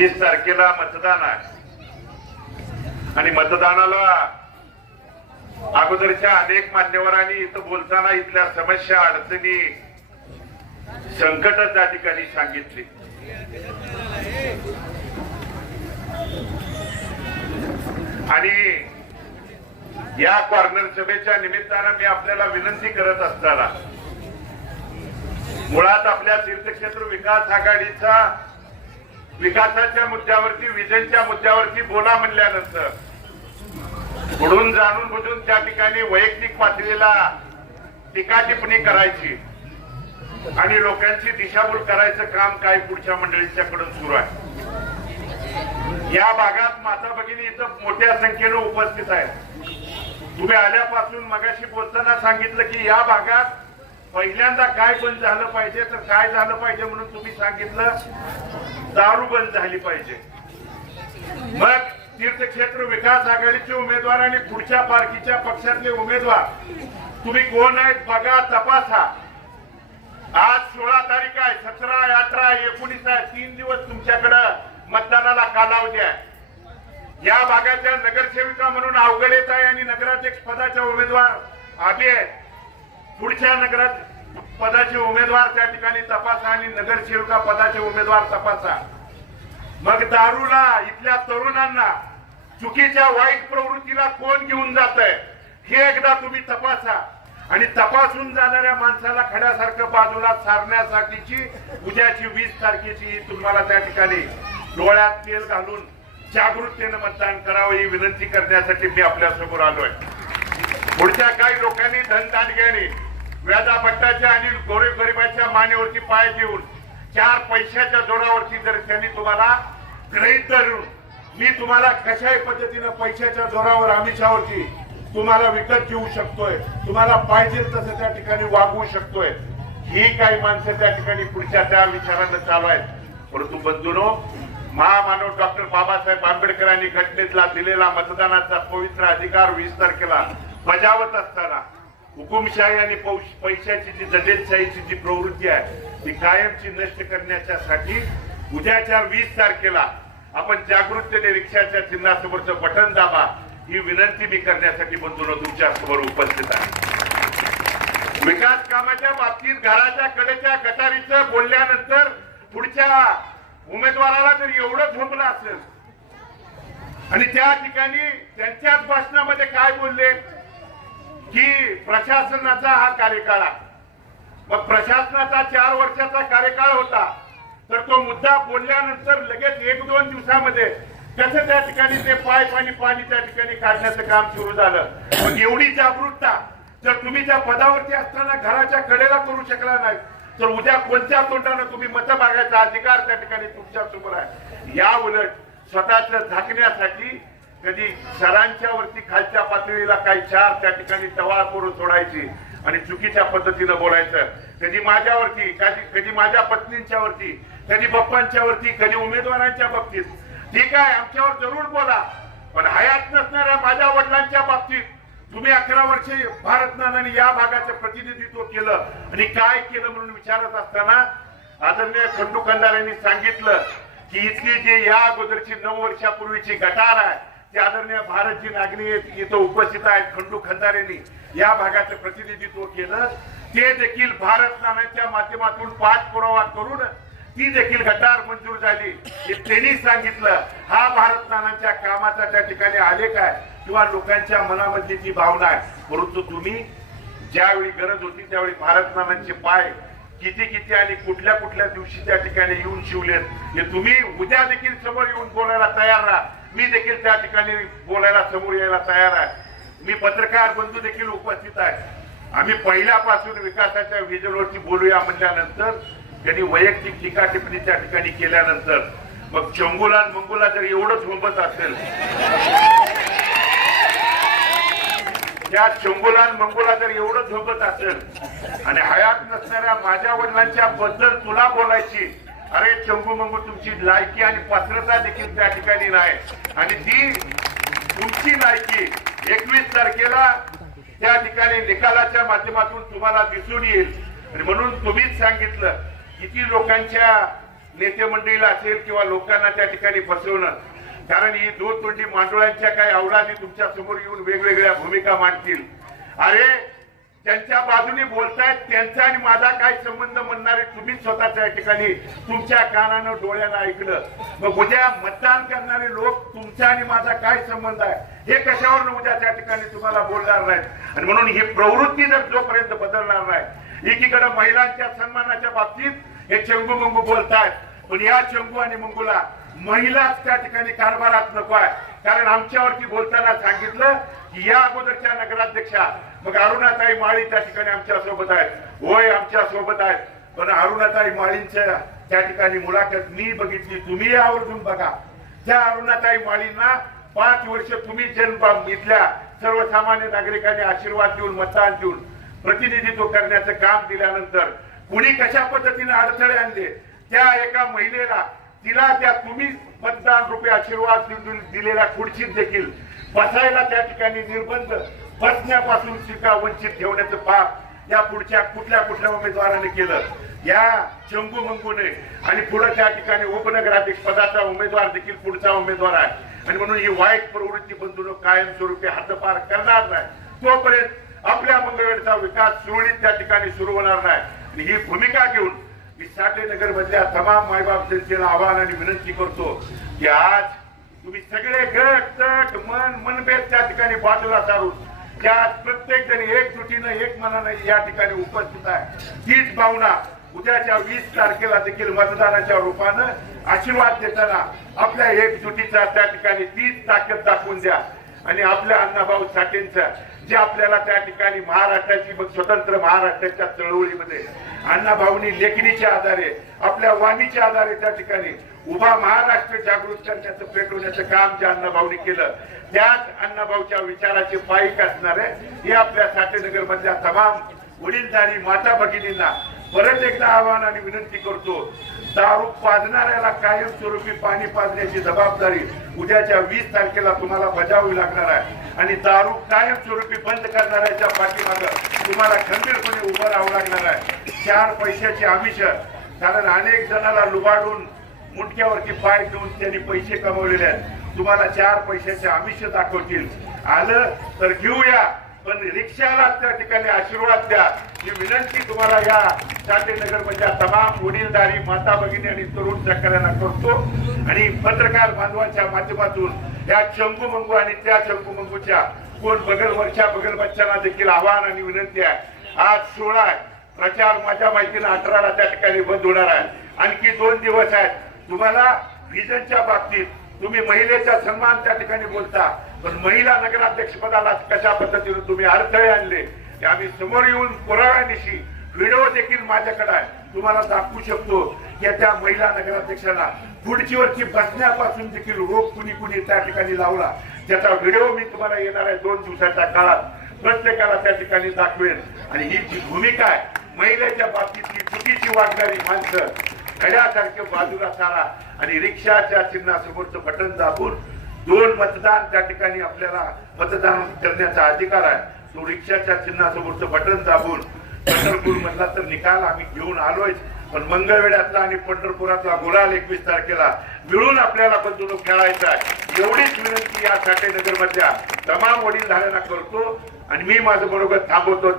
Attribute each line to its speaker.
Speaker 1: तीस तारखेला मतदान आहे. आणि मतदानाला अगोदरच्या अनेक मान्यवरांनी इथं बोलताना इथल्या समस्या अडचणी संकट त्या ठिकाणी सांगितली. आणि या कॉर्नर सभेच्या निमित्तानं मी आपल्याला विनंती करत असताना मुळात आपल्या तीर्थक्षेत्र विकास आघाडीचा विकासाच्या मुद्द्यावरती विजेच्या मुद्द्यावरती बोला म्हणल्यानंतर. पुढून जाणून बुजून त्या ठिकाणी वैयक्तिक पातळीला टीका टिप्पणी करायची आणि लोकांची दिशाभूल करायचं काम काय पुढच्या मंडळीच्याकडून सुरू आहे. या भागात माता भगिनी इथं मोठ्या संख्येनं उपस्थित आहेत. तुम्ही आल्यापासून मगाशी बोलताना सांगितलं की या भागात पहिल्यांदा काय बंद झालं पाहिजे तर काय झालं पाहिजे म्हणून तुम्ही सांगितलं दारू बंद झाली पाहिजे. मग तीर्थक्षेत्र विकास आघाडीचे उमेदवार आणि पुढच्या पार्टीच्या पक्षातले उमेदवार तुम्ही कोण आहेत बघा तपासा. आज सोळा तारीख आहे सतरा अठरा एकोणीस आहे तीन दिवस तुमच्याकडं मतदानाला कालावधी आहे. या भागाच्या नगरसेविका म्हणून अवघड येत आहे आणि नगराध्यक्ष पदाच्या उमेदवार आले आहेत. पुढच्या नगरात पदाचे उमेदवार त्या ठिकाणी तपासा आणि नगरसेविका पदाचे उमेदवार तपासा. मग दारूला इथल्या तरुणांना चुकीच्या वाईट प्रवृत्तीला कोण घेऊन जात आहे हे एकदा तुम्ही तपासा. आणि तपासून जाणाऱ्या माणसाला खड्यासारखं बाजूला सारण्यासाठीची उद्याची वीस तारखेची तुम्हाला त्या ठिकाणी डोळ्यात तेल घालून जागृततेनं मतदान करावं ही विनंती करण्यासाठी मी आपल्यासमोर आलोय. पुढच्या काही लोकांनी धनदांडग्याने घेणे भट्टाच्या आणि गोरगरिबाच्या मानेवरती पाय देऊन चार पैशाच्या जोरावरती जर त्यांनी तुम्हाला ग्रहित धरून मी तुम्हाला कशाही पद्धतीनं पैशाच्या जोरावर आमिषावरती तुम्हाला विकत घेऊ शकतोय तुम्हाला पाहिजे तसं त्या ठिकाणी वागवू शकतोय ही काही माणसं त्या ठिकाणी पुढच्या त्या विचारानं चालू आहेत. परंतु बंधूनो महामानव डॉक्टर बाबासाहेब आंबेडकरांनी घटनेतला दिलेला मतदानाचा पवित्र अधिकार वीस तारखेला बजावत असताना हुकुमशाही आणि पैशाची जी जडेलशाहीची जी प्रवृत्ती आहे ती कायमची नष्ट करण्याच्यासाठी उद्याच्या वीस तारखेला आपण जागृततेने रिक्षाच्या चिन्हासमोरचं बटन दाबा ही विनंती मी करण्यासाठी बंधून तुमच्यासमोर उपस्थित आहे. विकास कामाच्या बाबतीत घराच्या कडेच्या गटारीचं बोलल्यानंतर पुढच्या उमेदवाराला जर एवढं झोपलं असेल आणि त्या ठिकाणी त्यांच्याच भाषणामध्ये काय बोलले? की प्रशासनाचा हा कार्यकाळ आहे. मग प्रशासनाचा चार वर्षाचा कार्यकाळ होता तर तो मुद्दा बोलल्यानंतर लगेच एक दोन दिवसामध्ये कसं त्या ठिकाणी ते पाय आणि पाणी त्या ठिकाणी काढण्याचं काम सुरू झालं. मग एवढी जागरूकता जर तुम्ही त्या पदावरती असताना घराच्या कडेला करू शकला नाही तर उद्या कोणत्या तोंडानं तुम्ही मत मागायचा अधिकार त्या ठिकाणी तुमच्यासमोर आहे? या उलट स्वतःच झाकण्यासाठी कधी सरांच्या वरती खालच्या पातळीला काही चार त्या ठिकाणी टवाळ करून सोडायची आणि चुकीच्या पद्धतीनं बोलायचं. कधी माझ्यावरती कधी कधी माझ्या पत्नींच्या वरती कधी बाप्पांच्या वरती कधी उमेदवारांच्या बाबतीत. ठीक आहे आमच्यावर जरूर बोला पण हयात नसणाऱ्या माझ्या वडिलांच्या बाबतीत. तुम्ही अकरा वर्षे भारत या भागाचं प्रतिनिधित्व केलं आणि काय केलं म्हणून विचारत असताना आदरणीय खंडू खंदार यांनी सांगितलं की इथली जी या अगोदरची नऊ वर्षापूर्वीची गटार आहे जे आदरणीय भारतजी नागरी इथं उपस्थित आहेत खंडू खंदारेंनी या भागाचं प्रतिनिधित्व केलं. ते देखील भारत नाण्याच्या माध्यमातून पाठपुरावा करून ती देखील गटार मंजूर झाली. हे त्यांनी सांगितलं हा भारत नानांच्या कामाचा त्या ठिकाणी आलेख आहे किंवा लोकांच्या मनामधली जी भावना आहे. परंतु तुम्ही ज्यावेळी गरज होती त्यावेळी भारत नानांचे पाय किती किती आणि कुठल्या कुठल्या दिवशी त्या ठिकाणी येऊन शिवलेत हे तुम्ही उद्या देखील समोर येऊन बोलायला तयार राहा. मी देखील त्या ठिकाणी बोलायला समोर यायला तयार आहे. मी पत्रकार बंधू देखील उपस्थित आहे. आम्ही पहिल्यापासून विकासाच्या विजनवरती बोलूया म्हटल्यानंतर त्यांनी वैयक्तिक टीका टिप्पणी त्या ठिकाणी केल्यानंतर मग चंगुला मंगुला जर एवढंच झोंबत असेल. त्या चंगुला मंगुला जर एवढं झोपत असेल आणि हयात नसणाऱ्या माझ्या वडिलांच्या बद्दल तुला बोलायची अरे चंगू मंगू तुमची लायकी आणि पात्रता देखील त्या ठिकाणी नाही. आणि ती तुमची लायकी एकवीस तारखेला त्या ठिकाणी निकालाच्या माध्यमातून तुम्हाला दिसून येईल. आणि म्हणून तुम्हीच सांगितलं किती लोकांच्या नेते मंडळीला असेल किंवा लोकांना त्या ठिकाणी फसवणं. कारण ही दोन तोंडी मांडोळ्यांच्या काही अवलादी तुमच्यासमोर येऊन वेगवेगळ्या भूमिका मांडतील. अरे त्यांच्या बाजूने बोलतायत त्यांचा आणि माझा काय संबंध म्हणणारे तुम्ही स्वतःच्या ठिकाणी तुमच्या कानानं डोळ्यानं ऐकलं. मग उद्या मतदान करणारे लोक तुमचा आणि माझा काय संबंध आहे? हे कशावर उद्या त्या ठिकाणी तुम्हाला बोलणार नाहीत? आणि म्हणून ही प्रवृत्ती जर जोपर्यंत बदलणार नाही एकीकडे महिलांच्या सन्मानाच्या बाबतीत हे चंगू मंगू बोलतायत पण या चंगू आणि मंगूला महिलाच त्या ठिकाणी कारभारात नको आहे. कारण आमच्यावरती बोलताना सांगितलं की या अगोदरच्या नगराध्यक्षा मग अरुणाताई माळी त्या ठिकाणी आमच्यासोबत आहेत. होय आमच्यासोबत आहेत. पण अरुणाताई माळींच्या त्या ठिकाणी मुलाखत मी बघितली. तुम्ही आवर्जून बघा. त्या अरुणाताई माळींना पाच वर्ष तुम्ही जन्म इथल्या सर्वसामान्य नागरिकांनी आशीर्वाद देऊन मतदान देऊन प्रतिनिधित्व करण्याचं काम दिल्यानंतर कुणी कशा पद्धतीने अडथळे आणले? त्या एका महिलेला तिला त्या तुम्ही मतदान रुपये आशीर्वाद दिलेल्या खुर्चीत देखील बसायला त्या ठिकाणी निर्बंध बसण्यापासून शिका वंचित ठेवण्याचं पाप या पुढच्या कुठल्या कुठल्या उमेदवाराने केलं? या चंगू मंगूने. आणि पुढे त्या ठिकाणी उपनगराध्यक्ष पदाचा उमेदवार देखील पुढचा उमेदवार आहे. आणि म्हणून ही वाईट प्रवृत्ती बंधून कायमस्वरूपी हद्दपार करणार नाही. तोपर्यंत आपल्या मंगळवेळचा विकास सुरळीत त्या ठिकाणी सुरू होणार नाही. आणि ही भूमिका घेऊन मी साठे नगर मधल्या तमाम मायबाप जनतेला आवाहन आणि विनंती करतो की आज तुम्ही सगळे गट तट मन मनभेद त्या ठिकाणी बाजूला सारून त्यात प्रत्येक जण एकजुटीनं एक मनानं या ठिकाणी उपस्थित आहे. तीच भावना उद्याच्या वीस तारखेला देखील मतदानाच्या रूपानं आशीर्वाद देताना आपल्या एकजुटीचा त्या ठिकाणी तीच ताकद दाखवून द्या. आणि आपल्या अण्णाभाऊ साठेंचं जे आपल्याला त्या ठिकाणी महाराष्ट्राची मग स्वतंत्र महाराष्ट्राच्या चळवळीमध्ये अण्णाभाऊनी लेखणीच्या आधारे आपल्या वाणीच्या आधारे त्या ठिकाणी उभा महाराष्ट्र जागृत करण्याचं पेटवण्याचं काम जे अण्णाभाऊनी केलं त्याच अण्णाभाऊच्या विचाराचे पायिक असणारे हे आपल्या साठेनगर मधल्या तमाम वडीलधारी माता भगिनींना परत एकदा आवाहन आणि विनंती करतो दारू पाजणाऱ्याला कायमस्वरूपी पाणी पाजण्याची जबाबदारी उद्याच्या वीस तारखेला तुम्हाला बजावी लागणार आहे. आणि दारू कायमस्वरूपी बंद करणाऱ्याच्या पाठीमागं तुम्हाला खंबीरपणे उभं राहावं लागणार आहे. चार पैशाची आमिष कारण अनेक जणाला लुबाडून मुटक्यावरती पाय देऊन त्यांनी पैसे कमवलेले आहेत. तुम्हाला चार पैशाचे आमिष दाखवतील. आलं तर घेऊया. पण रिक्षाला त्या ठिकाणी आशीर्वाद द्या. ही विनंती तुम्हाला या नगर तमाम वडीलधारी माता भगिनी आणि तरुण शेतकऱ्यांना करतो. आणि पत्रकार बांधवांच्या माध्यमातून या शंभू मंगू आणि त्या शंभू मंगूच्या कोण बगल वरच्या बगल बच्चांना देखील आवाहन आणि विनंती आहे. आज सोळा आहे. प्रचार माझ्या माहितीनं अठराला त्या ठिकाणी बंद होणार आहे. आणखी दोन दिवस आहेत. तुम्हाला व्हिजनच्या बाबतीत तुम्ही महिलेचा सन्मान त्या ठिकाणी बोलता पण महिला नगराध्यक्ष पदाला कशा पद्धतीने तुम्ही अडथळे आणले ते आम्ही समोर येऊन पुराव्यानिशी व्हिडिओ देखील माझ्याकडे आहे. तुम्हाला दाखवू शकतो या त्या महिला नगराध्यक्षाला खुर्चीवरची बसण्यापासून देखील रोग कुणी कुणी त्या ठिकाणी लावला. त्याचा व्हिडिओ मी तुम्हाला येणार आहे दोन दिवसाच्या काळात. प्रत्येकाला त्या ठिकाणी दाखवेन. आणि ही जी भूमिका आहे महिलेच्या बाबतीतली चुकीची वागणारी माणसं घड्यासारखे बाजूला सारा आणि रिक्षाच्या चिन्हासमोरचं बटन दाबून दोन मतदान त्या ठिकाणी आपल्याला मतदान करण्याचा अधिकार आहे. तो रिक्षाच्या चिन्हासमोरचं बटन दाबून पंढरपूर मधला तर निकाल आम्ही घेऊन आलोय पण मंगळवेड्यातला आणि पंढरपुरातला गुलाल एकवीस तारखेला मिळून आपल्याला बंधुक खेळायचा आहे. एवढीच विनंती या साठे नगर तमाम वडीलधाऱ्यांना करतो. आणि मी माझं बरोबर थांबवतो.